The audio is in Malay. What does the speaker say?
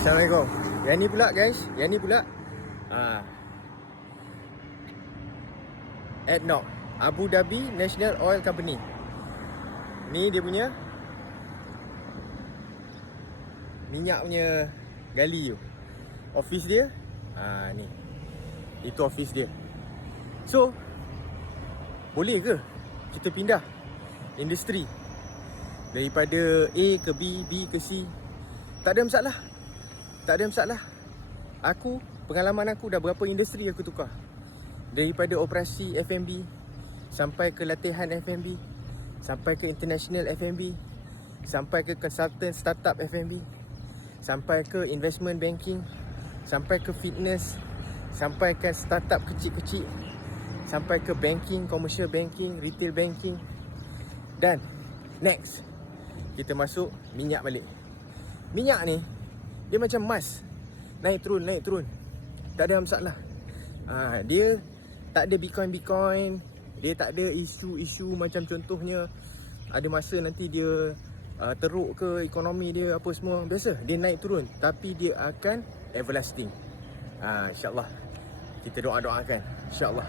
Assalamualaikum. Yang ni pula guys, yang ni pula ADNOC, Abu Dhabi National Oil Company. Ni dia punya minyak punya gali tu. Office dia ni. Itu office dia. So boleh ke kita pindah industri daripada A ke B, B ke C? Tak ada masalah. Tak ada masalah. Pengalaman aku dah berapa industri aku tukar. Daripada operasi F&B sampai ke latihan F&B, sampai ke international F&B, sampai ke consultant startup F&B, sampai ke investment banking, sampai ke fitness, sampai ke startup kecil-kecil, sampai ke banking, commercial banking, retail banking. Dan next, kita masuk minyak balik. Minyak ni dia macam emas, naik turun, naik turun. Tak ada masalah. Dia tak ada Bitcoin. Dia tak ada isu-isu macam contohnya ada masa nanti dia teruk ke ekonomi dia apa semua. Biasa dia naik turun, tapi dia akan everlasting. InsyaAllah. Kita doa-doakan, InsyaAllah.